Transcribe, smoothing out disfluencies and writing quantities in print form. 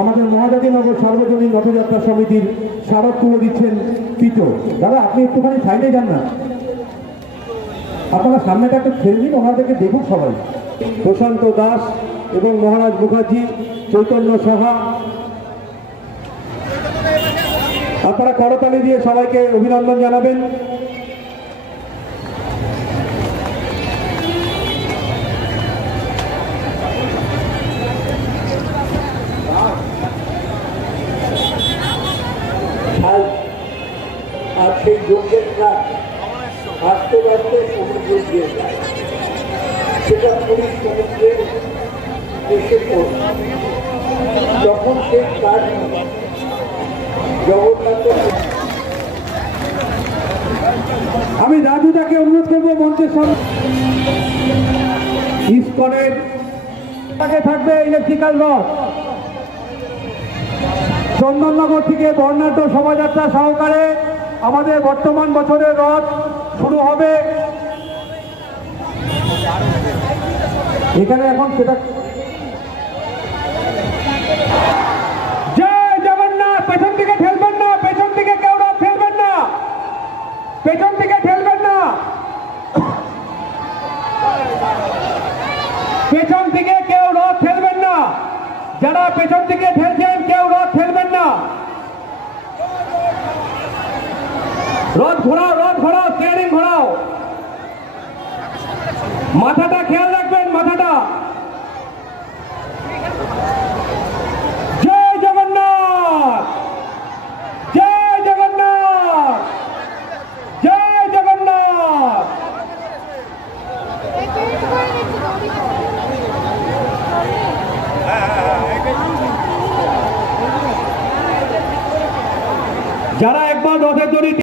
আমাদের মহাজাতিনগর সার্বজনীন রথযাত্রা সমিতির স্মারক তুলে দিচ্ছেন পিটো। দাদা আপনি একটুখানি সাইডে যান না, আপনারা সামনেটা একটু ছেড়ে দিন, ওনাদেরকে দেখুন সবাই। প্রশান্ত দাস এবং মহারাজ মুখার্জি, চৈতন্য সাহা, আপনারা করতালি দিয়ে সবাইকে অভিনন্দন জানাবেন। আর সেই যোগ্যতা আস্তে আস্তে সমুদ্রে দিয়ে যায়, সেটা পুরী সমুদ্রে এসে পড়ে। যখন সেই কাজ জগন্নাথ, আমি রাজুদাকে অনুরোধ করবো মঞ্চের সামনে। ইসকনের থাকবে ইলেকট্রিক্যাল রথ, চন্দননগর থেকে বর্ণাঢ্য শোভাযাত্রা সহকারে আমাদের বর্তমান বছরের রথ শুরু হবে। এখানে এখন সেটা জয় জগন্নাথ। পেছন থেকে ঠেলবেন না, পেছন থেকে কেউ রথ ঠেলবেন না, পেছন থেকে ঠেলবেন না, পেছন থেকে কেউ রথ ঠেলবেন না। যারা পেছন থেকে ঠেলছেন কেউ রথ ঠেলবেন না। রথ ঘোরাও, রথ ঘোরাও, স্টিয়ারিং ঘোরাও, মাথাটা খেয়াল রাখবেন, মাথাটা। জয় জগন্নাথ, জয় জগন্নাথ, জয় জগন্নাথ। যারা একবার রথের দড়ি